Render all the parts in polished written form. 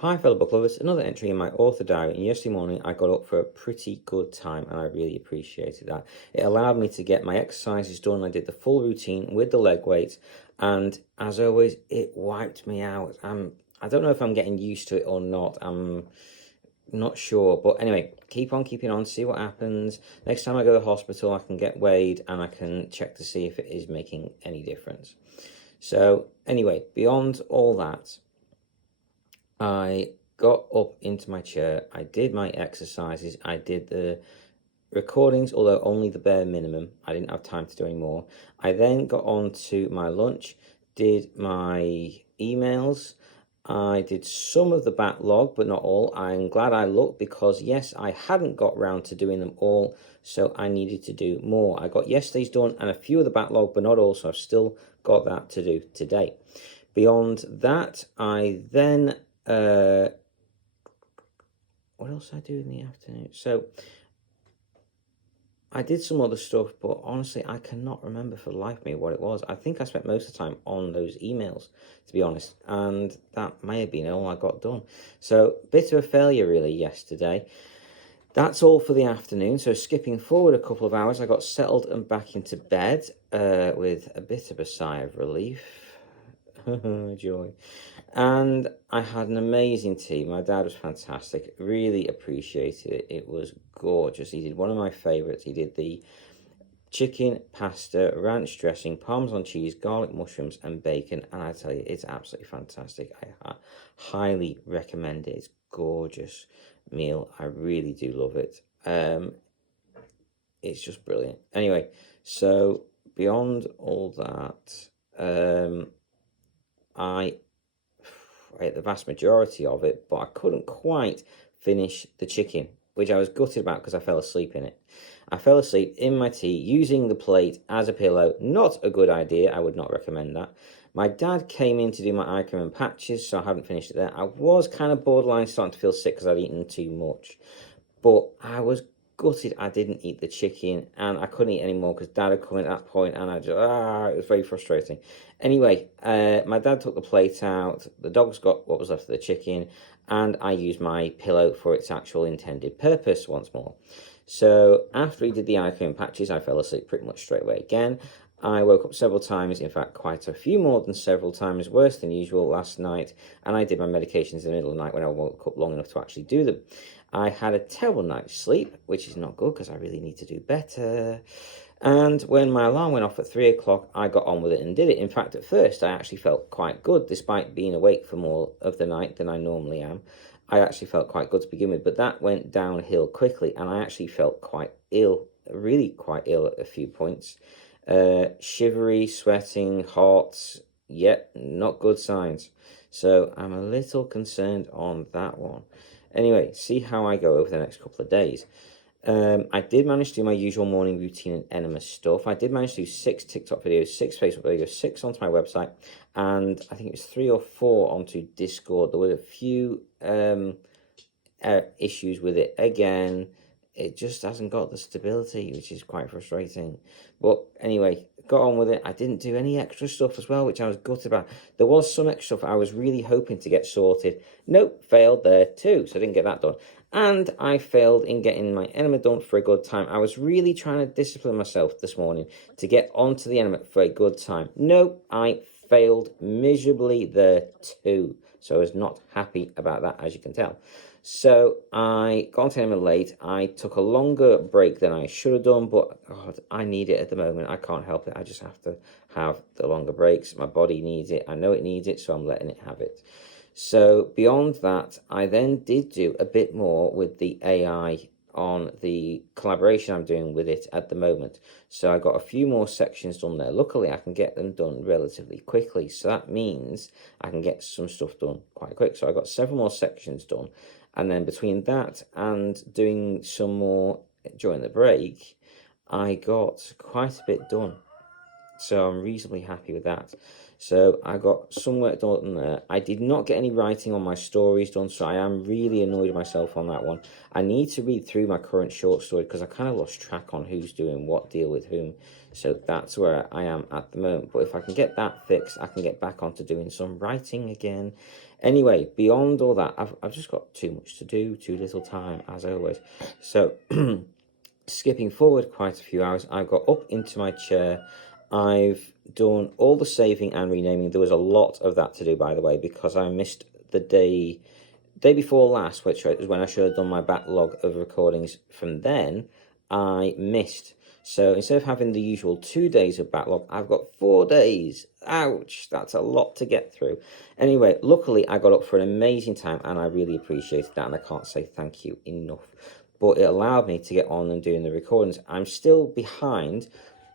Hi fellow book lovers, another entry in my author diary, and yesterday morning I got up for a pretty good time and I really appreciated that. It allowed me to get my exercises done. I did the full routine with the leg weights, and as always it wiped me out. I don't know if I'm getting used to it or not. I'm not sure, but anyway, keep on keeping on, see what happens. Next time I go to the hospital I can get weighed and I can check to see if it is making any difference. So anyway, beyond all that, I got up into my chair, I did my exercises, I did the recordings, although only the bare minimum. I didn't have time to do any more. I then got on to my lunch, did my emails. I did some of the backlog, but not all. I'm glad I looked because, yes, I hadn't got round to doing them all, so I needed to do more. I got yesterday's done and a few of the backlog, but not all, so I've still got that to do today. Beyond that, I then what else did I do in the afternoon? So I did some other stuff, but honestly, I cannot remember for the life of me what it was. I think I spent most of the time on those emails, to be honest, and that may have been all I got done. So, bit of a failure, really, yesterday. That's all for the afternoon. So, skipping forward a couple of hours, I got settled and back into bed with a bit of a sigh of relief. Joy. And I had an amazing tea. My dad was fantastic. Really appreciated it. It was gorgeous. He did one of my favorites. He did the chicken, pasta, ranch dressing, parmesan cheese, garlic mushrooms, and bacon. And I tell you, it's absolutely fantastic. I highly recommend it. It's gorgeous meal. I really do love it. It's just brilliant. Anyway, so beyond all that, I ate the vast majority of it, but I couldn't quite finish the chicken, which I was gutted about because I fell asleep in it. I fell asleep in my tea using the plate as a pillow. Not a good idea. I would not recommend that. My dad came in to do my eye cream and patches, so I haven't finished it there. I was kind of borderline starting to feel sick because I'd eaten too much, but I was gutted I didn't eat the chicken, and I couldn't eat anymore because dad had come in at that point, and I just it was very frustrating. Anyway, my dad took the plate out, the dogs got what was left of the chicken, and I used my pillow for its actual intended purpose once more. So after he did the eye cream patches, I fell asleep pretty much straight away again. I woke up several times, in fact quite a few more than several times, worse than usual last night, and I did my medications in the middle of the night when I woke up long enough to actually do them. I had a terrible night's sleep, which is not good because I really need to do better. And when my alarm went off at 3 o'clock, I got on with it and did it. In fact, at first, I actually felt quite good, despite being awake for more of the night than I normally am. I actually felt quite good to begin with, but that went downhill quickly, and I actually felt quite ill, really quite ill at a few points. Shivery, sweating, hot, yet not good signs. So I'm a little concerned on that one. Anyway, see how I go over the next couple of days. I did manage to do my usual morning routine and enema stuff. I did manage to do 6 TikTok videos, 6 Facebook videos, 6 onto my website, and I think it was 3 or 4 onto Discord. There were a few issues with it. Again, it just hasn't got the stability, which is quite frustrating. But anyway, got on with it. I didn't do any extra stuff as well, which I was gutted about. There was some extra stuff I was really hoping to get sorted. Nope, failed there too, so I didn't get that done. And I failed in getting my enema done for a good time. I was really trying to discipline myself this morning to get onto the enema for a good time. Nope, I failed miserably there too. So I was not happy about that, as you can tell. So I got onto enema late. I took a longer break than I should have done, but God, I need it at the moment. I can't help it. I just have to have the longer breaks. My body needs it. I know it needs it, so I'm letting it have it. So beyond that, I then did do a bit more with the AI on the collaboration I'm doing with it at the moment. So I got a few more sections done there. Luckily, I can get them done relatively quickly. So that means I can get some stuff done quite quick. So I got several more sections done. And then between that and doing some more during the break, I got quite a bit done. So I'm reasonably happy with that. So I got some work done there. I did not get any writing on my stories done, so I am really annoyed with myself on that one. I need to read through my current short story because I kind of lost track on who's doing what deal with whom. So that's where I am at the moment. But if I can get that fixed, I can get back onto doing some writing again. Anyway, beyond all that, I've just got too much to do, too little time, as always. So, skipping forward quite a few hours, I got up into my chair. I've done all the saving and renaming. There was a lot of that to do, by the way, because I missed the day before last, which was when I should have done my backlog of recordings from then. I missed. So instead of having the usual 2 days of backlog, I've got 4 days. Ouch, that's a lot to get through. Anyway, luckily I got up for an amazing time and I really appreciated that, and I can't say thank you enough. But it allowed me to get on and doing the recordings. I'm still behind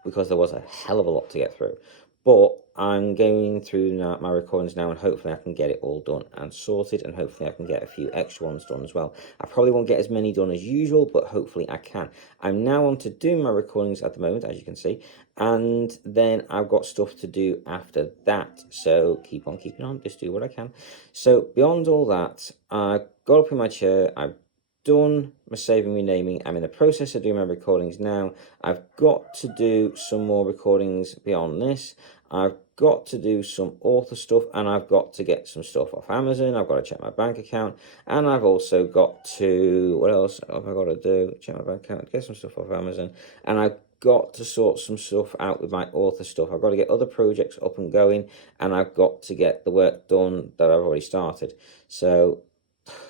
because there was a hell of a lot to get through. But I'm going through my recordings now, and hopefully I can get it all done and sorted, and hopefully I can get a few extra ones done as well. I probably won't get as many done as usual, but hopefully I can. I'm now on to doing my recordings at the moment, as you can see, and then I've got stuff to do after that. So keep on keeping on, just do what I can. So beyond all that, I got up in my chair, I've done my saving, renaming. I'm in the process of doing my recordings now. I've got to do some more recordings beyond this. I've got to do some author stuff, and I've got to get some stuff off Amazon. I've got to check my bank account, and I've also got to, what else have I got to do? Check my bank account, get some stuff off Amazon, and I've got to sort some stuff out with my author stuff. I've got to get other projects up and going, and I've got to get the work done that I've already started. So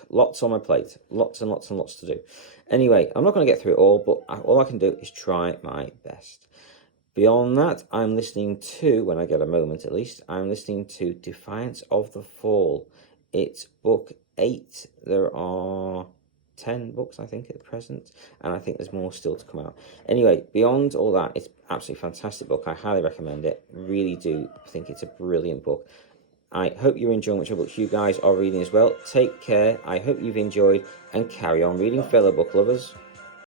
lots on my plate, lots and lots and lots to do. Anyway, I'm not going to get through it all, but all I can do is try my best. Beyond that, I'm listening to, when I get a moment at least, I'm listening to Defiance of the Fall. It's book 8. There are 10 books, I think, at present, and I think there's more still to come out. Anyway, beyond all that, it's absolutely fantastic book. I highly recommend it. Really do think it's a brilliant book. I hope you're enjoying which books you guys are reading as well. Take care. I hope you've enjoyed, and carry on reading, fellow book lovers.